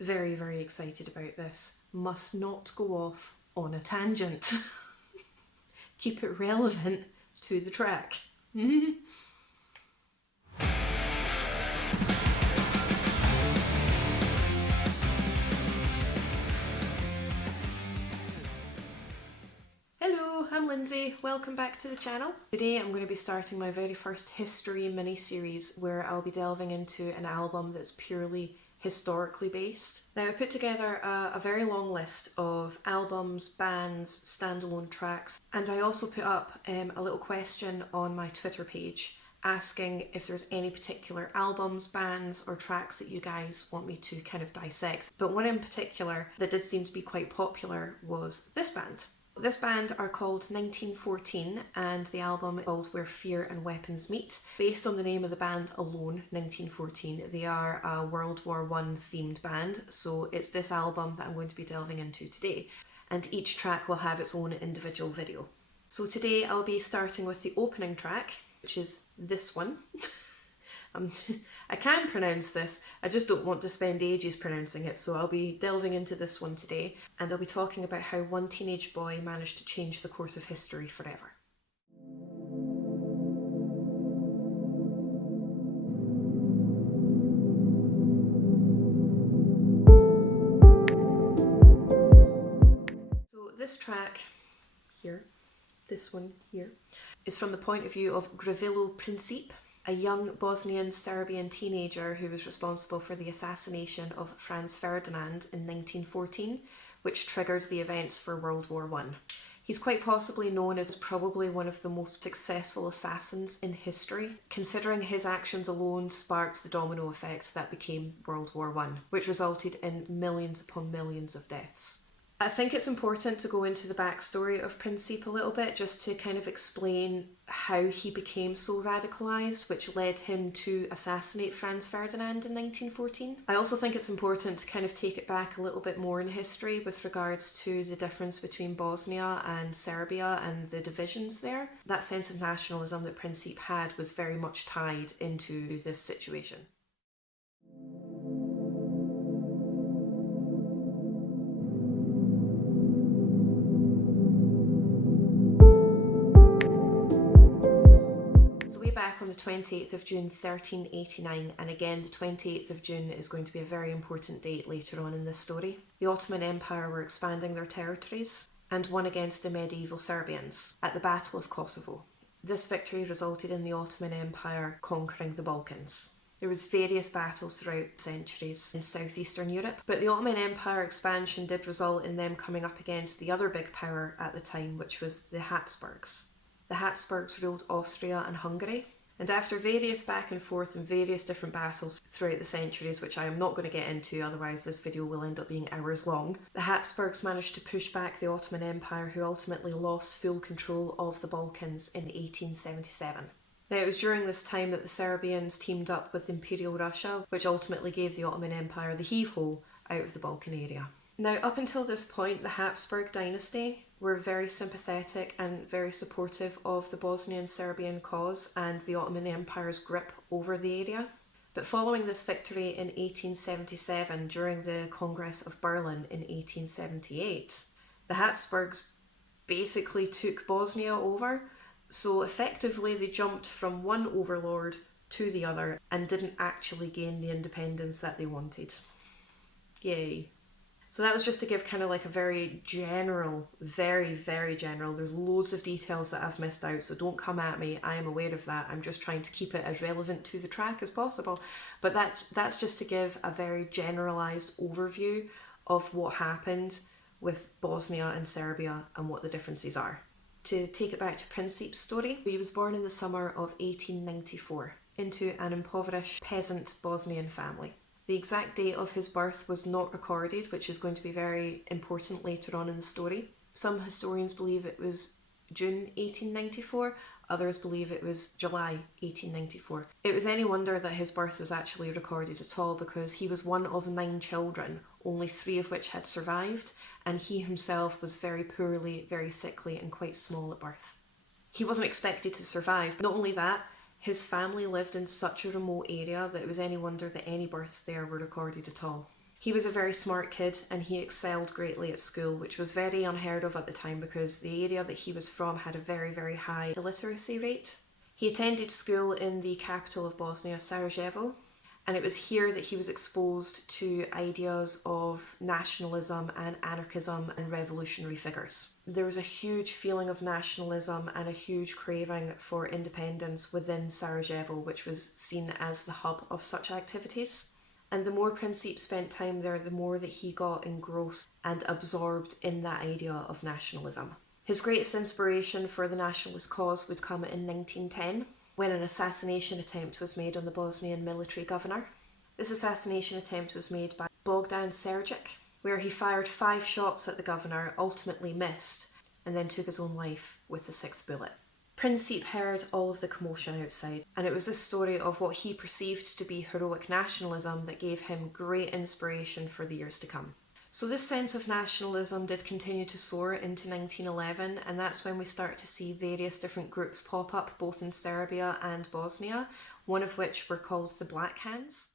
Very, very excited about this. Must not go off on a tangent. Keep it relevant to the track. Hello, I'm Lindsay. Welcome back to the channel. Today I'm going to be starting my very first history mini-series where I'll be delving into an album that's purely historically based. Now I put together a very long list of albums, bands, standalone tracks, and I also put up a little question on my Twitter page asking if there's any particular albums, bands or tracks that you guys want me to kind of dissect. But one in particular that did seem to be quite popular was this band. This band are called 1914 and the album is called Where Fear and Weapons Meet. Based on the name of the band alone, 1914, they are a World War I themed band, so it's this album that I'm going to be delving into today. And each track will have its own individual video. So today I'll be starting with the opening track, which is this one. I can pronounce this, I just don't want to spend ages pronouncing it, so I'll be delving into this one today, and I'll be talking about how one teenage boy managed to change the course of history forever. So this track here, this one here, is from the point of view of Gavrilo Princip, a young Bosnian Serbian teenager who was responsible for the assassination of Franz Ferdinand in 1914, which triggered the events for World War I. He's quite possibly known as probably one of the most successful assassins in history, considering his actions alone sparked the domino effect that became World War I, which resulted in millions upon millions of deaths. I think it's important to go into the backstory of Princip a little bit just to kind of explain how he became so radicalised, which led him to assassinate Franz Ferdinand in 1914. I also think it's important to kind of take it back a little bit more in history with regards to the difference between Bosnia and Serbia and the divisions there. That sense of nationalism that Princip had was very much tied into this situation. Back on the 28th of June 1389, and again the 28th of June is going to be a very important date later on in this story. The Ottoman Empire were expanding their territories and won against the medieval Serbians at the Battle of Kosovo. This victory resulted in the Ottoman Empire conquering the Balkans. There was various battles throughout centuries in southeastern Europe, but the Ottoman Empire expansion did result in them coming up against the other big power at the time, which was the Habsburgs. The Habsburgs ruled Austria and Hungary, and after various back and forth and various different battles throughout the centuries, which I am not going to get into, otherwise this video will end up being hours long, the Habsburgs managed to push back the Ottoman Empire, who ultimately lost full control of the Balkans in 1877. Now it was during this time that the Serbians teamed up with Imperial Russia, which ultimately gave the Ottoman Empire the heave-ho out of the Balkan area. Now up until this point, the Habsburg dynasty were very sympathetic and very supportive of the Bosnian Serbian cause and the Ottoman Empire's grip over the area. But following this victory in 1877 during the Congress of Berlin in 1878, the Habsburgs basically took Bosnia over, so effectively they jumped from one overlord to the other and didn't actually gain the independence that they wanted. Yay. So that was just to give kind of like a very general, very, very general. There's loads of details that I've missed out, so don't come at me. I am aware of that. I'm just trying to keep it as relevant to the track as possible. But that's just to give a very generalised overview of what happened with Bosnia and Serbia and what the differences are. To take it back to Princip's story, he was born in the summer of 1894 into an impoverished peasant Bosnian family. The exact date of his birth was not recorded, which is going to be very important later on in the story. Some historians believe it was June 1894, others believe it was July 1894. It was any wonder that his birth was actually recorded at all, because he was one of 9 children, only 3 of which had survived, and he himself was very poorly, very sickly and quite small at birth. He wasn't expected to survive, but not only that, his family lived in such a remote area that it was any wonder that any births there were recorded at all. He was a very smart kid and he excelled greatly at school, which was very unheard of at the time because the area that he was from had a very, very high illiteracy rate. He attended school in the capital of Bosnia, Sarajevo, and it was here that he was exposed to ideas of nationalism and anarchism and revolutionary figures. There was a huge feeling of nationalism and a huge craving for independence within Sarajevo, which was seen as the hub of such activities. And the more Princip spent time there, the more that he got engrossed and absorbed in that idea of nationalism. His greatest inspiration for the nationalist cause would come in 1910, when an assassination attempt was made on the Bosnian military governor. This assassination attempt was made by Bogdan Sergic, where he fired 5 shots at the governor, ultimately missed, and then took his own life with the 6th bullet. Princip heard all of the commotion outside, and it was this story of what he perceived to be heroic nationalism that gave him great inspiration for the years to come. So this sense of nationalism did continue to soar into 1911, and that's when we start to see various different groups pop up both in Serbia and Bosnia, one of which were called the Black Hands.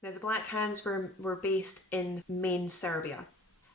Now, the Black Hands were based in main Serbia,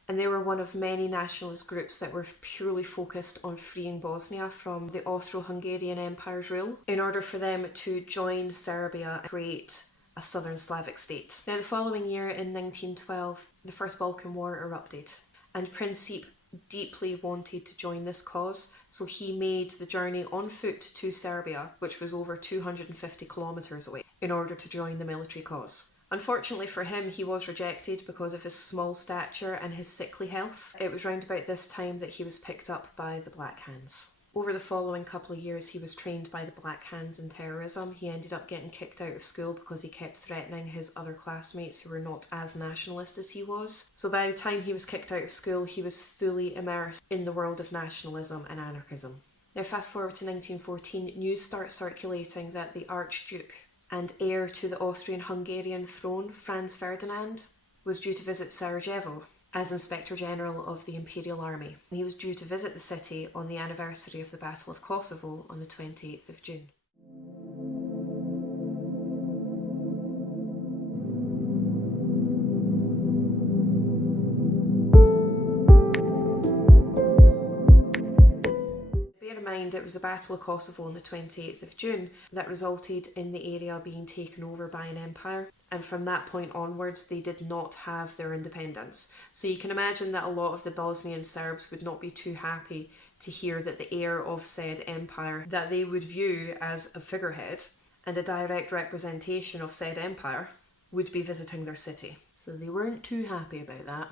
and they were one of many nationalist groups that were purely focused on freeing Bosnia from the Austro-Hungarian Empire's rule in order for them to join Serbia and create a southern Slavic state. Now, the following year in 1912, the First Balkan War erupted, and Princip deeply wanted to join this cause, so he made the journey on foot to Serbia, which was over 250 kilometres away, in order to join the military cause. Unfortunately for him, he was rejected because of his small stature and his sickly health. It was round about this time that he was picked up by the Black Hands. Over the following couple of years, he was trained by the Black Hands in terrorism. He ended up getting kicked out of school because he kept threatening his other classmates who were not as nationalist as he was. So by the time he was kicked out of school, he was fully immersed in the world of nationalism and anarchism. Now fast forward to 1914, news starts circulating that the Archduke and heir to the Austrian-Hungarian throne, Franz Ferdinand, was due to visit Sarajevo as Inspector General of the Imperial Army. He was due to visit the city on the anniversary of the Battle of Kosovo on the 28th of June. It was the Battle of Kosovo on the 28th of June that resulted in the area being taken over by an empire, and from that point onwards they did not have their independence. So you can imagine that a lot of the Bosnian Serbs would not be too happy to hear that the heir of said empire that they would view as a figurehead and a direct representation of said empire would be visiting their city. So they weren't too happy about that.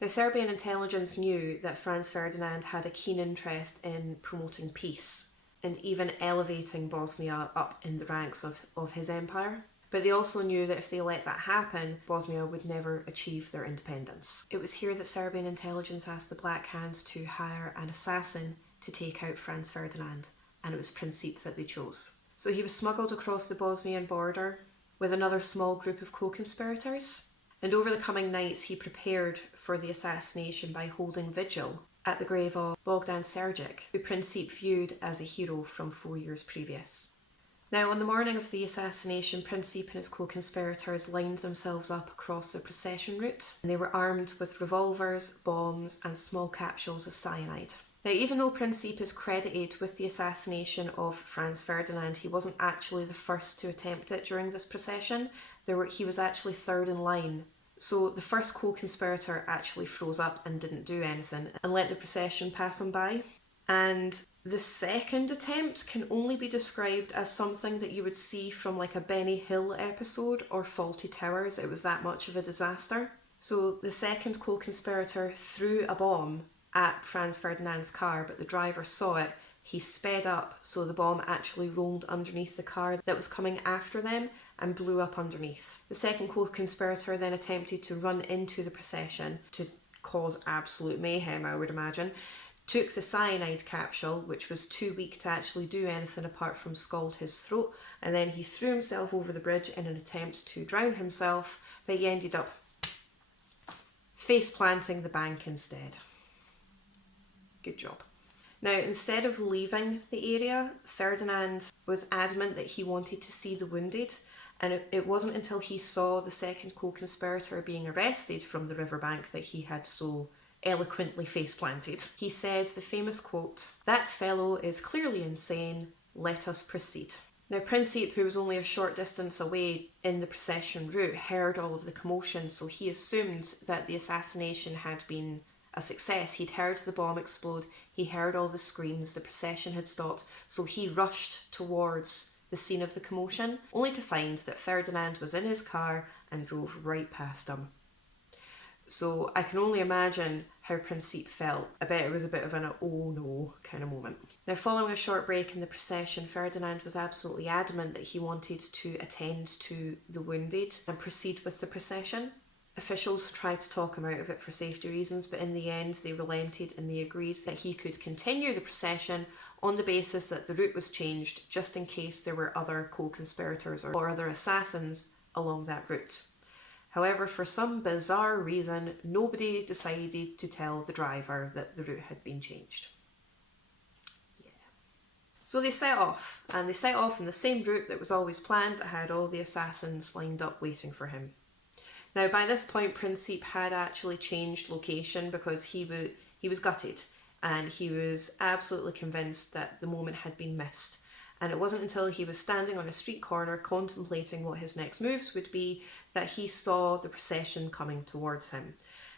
Now, Serbian intelligence knew that Franz Ferdinand had a keen interest in promoting peace and even elevating Bosnia up in the ranks of his empire. But they also knew that if they let that happen, Bosnia would never achieve their independence. It was here that Serbian intelligence asked the Black Hands to hire an assassin to take out Franz Ferdinand, and it was Princip that they chose. So he was smuggled across the Bosnian border with another small group of co-conspirators. And over the coming nights, he prepared for the assassination by holding vigil at the grave of Bogdan Sergic, who Princip viewed as a hero from 4 years previous. Now, on the morning of the assassination, Princip and his co-conspirators lined themselves up across the procession route, and they were armed with revolvers, bombs, and small capsules of cyanide. Now, even though Princip is credited with the assassination of Franz Ferdinand, he wasn't actually the first to attempt it during this procession. He was actually third in line. So the first co-conspirator actually froze up and didn't do anything and let the procession pass on by. And the second attempt can only be described as something that you would see from like a Benny Hill episode or Fawlty Towers. It was that much of a disaster. So the second co-conspirator threw a bomb at Franz Ferdinand's car, but the driver saw it. He sped up, so the bomb actually rolled underneath the car that was coming after them and blew up underneath. The second co-conspirator then attempted to run into the procession to cause absolute mayhem, I would imagine, took the cyanide capsule, which was too weak to actually do anything apart from scald his throat, and then he threw himself over the bridge in an attempt to drown himself, but he ended up face planting the bank instead. Good job. Now, instead of leaving the area, Ferdinand was adamant that he wanted to see the wounded, and it wasn't until he saw the second co-conspirator being arrested from the riverbank that he had so eloquently face planted. He said the famous quote, "That fellow is clearly insane, let us proceed." Now, Principe, who was only a short distance away in the procession route, heard all of the commotion, so he assumed that the assassination had been a success. He'd heard the bomb explode, he heard all the screams, the procession had stopped, so he rushed towards the scene of the commotion, only to find that Ferdinand was in his car and drove right past him. So I can only imagine how Principe felt. I bet it was a bit of an oh no kind of moment. Now, following a short break in the procession, Ferdinand was absolutely adamant that he wanted to attend to the wounded and proceed with the procession. Officials tried to talk him out of it for safety reasons, but in the end they relented and they agreed that he could continue the procession on the basis that the route was changed just in case there were other co-conspirators or other assassins along that route. However, for some bizarre reason, nobody decided to tell the driver that the route had been changed. Yeah. So they set off, and they set off in the same route that was always planned, that had all the assassins lined up waiting for him. Now, by this point, Principe had actually changed location because he was gutted, and he was absolutely convinced that the moment had been missed. And it wasn't until he was standing on a street corner contemplating what his next moves would be that he saw the procession coming towards him.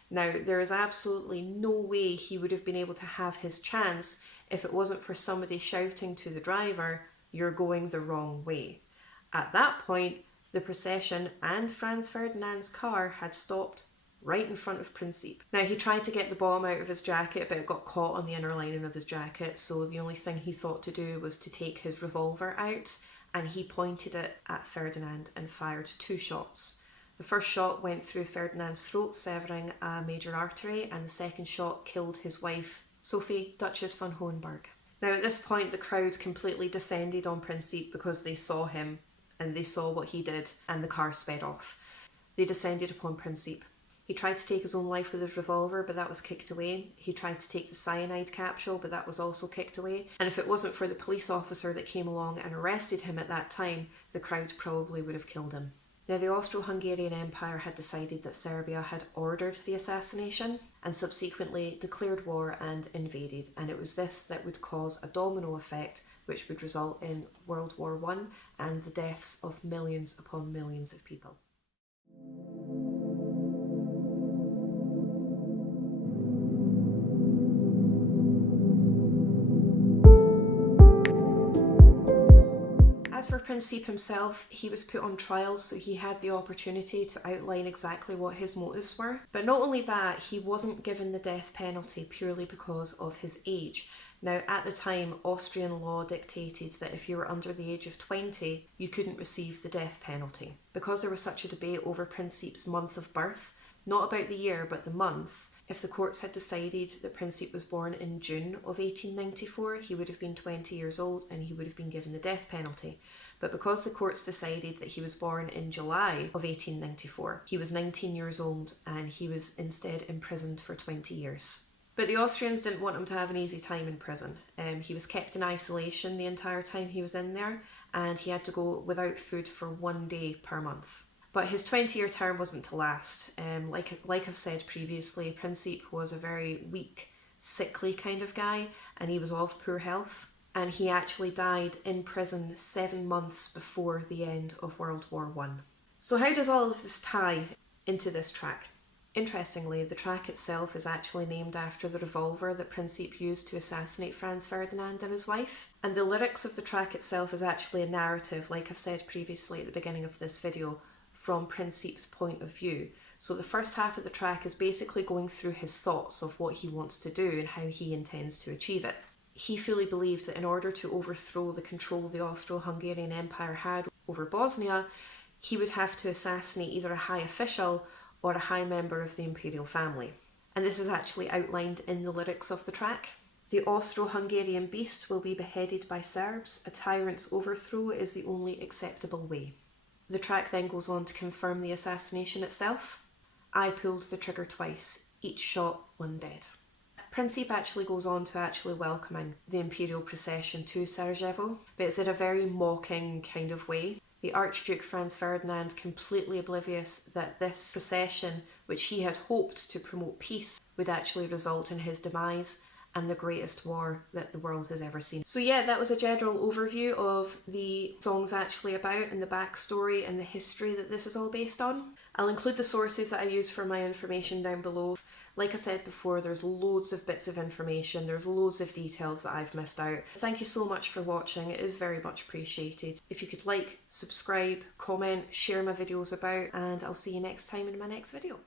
Now, there is absolutely no way he would have been able to have his chance if it wasn't for somebody shouting to the driver, "You're going the wrong way." At that point, the procession and Franz Ferdinand's car had stopped right in front of Principe. Now, he tried to get the bomb out of his jacket, but it got caught on the inner lining of his jacket, so the only thing he thought to do was to take his revolver out, and he pointed it at Ferdinand and fired 2 shots. The first shot went through Ferdinand's throat, severing a major artery, and the second shot killed his wife, Sophie, Duchess von Hohenberg. Now, at this point, the crowd completely descended on Principe because they saw him and they saw what he did, and the car sped off. They descended upon Principe. He tried to take his own life with his revolver, but that was kicked away. He tried to take the cyanide capsule, but that was also kicked away. And if it wasn't for the police officer that came along and arrested him at that time, the crowd probably would have killed him. Now, the Austro-Hungarian Empire had decided that Serbia had ordered the assassination and subsequently declared war and invaded, and it was this that would cause a domino effect which would result in World War I and the deaths of millions upon millions of people. As for Principe himself, he was put on trial, so he had the opportunity to outline exactly what his motives were. But not only that, he wasn't given the death penalty purely because of his age. Now, at the time, Austrian law dictated that if you were under the age of 20, you couldn't receive the death penalty. Because there was such a debate over Principe's month of birth, not about the year, but the month, if the courts had decided that Principe was born in June of 1894, he would have been 20 years old and he would have been given the death penalty. But because the courts decided that he was born in July of 1894, he was 19 years old and he was instead imprisoned for 20 years. But the Austrians didn't want him to have an easy time in prison. He was kept in isolation the entire time he was in there, and he had to go without food for 1 day per month. But his 20-year term wasn't to last. Like I've said previously, Principe was a very weak, sickly kind of guy, and he was of poor health. And he actually died in prison 7 months before the end of World War I. So how does all of this tie into this track? Interestingly, the track itself is actually named after the revolver that Principe used to assassinate Franz Ferdinand and his wife. And the lyrics of the track itself is actually a narrative, like I've said previously at the beginning of this video, from Principe's point of view. So the first half of the track is basically going through his thoughts of what he wants to do and how he intends to achieve it. He fully believed that in order to overthrow the control the Austro-Hungarian Empire had over Bosnia, he would have to assassinate either a high official or a high member of the imperial family. And this is actually outlined in the lyrics of the track. The Austro-Hungarian beast will be beheaded by Serbs. A tyrant's overthrow is the only acceptable way. The track then goes on to confirm the assassination itself. I pulled the trigger twice, each shot, one dead. Princip actually goes on to actually welcoming the imperial procession to Sarajevo, but it's in a very mocking kind of way. The Archduke Franz Ferdinand, completely oblivious that this procession, which he had hoped to promote peace, would actually result in his demise and the greatest war that the world has ever seen. So yeah, that was a general overview of the song's actually about and the backstory and the history that this is all based on. I'll include the sources that I use for my information down below. Like I said before, there's loads of bits of information, there's loads of details that I've missed out. Thank you so much for watching, it is very much appreciated. If you could like, subscribe, comment, share my videos about, and I'll see you next time in my next video.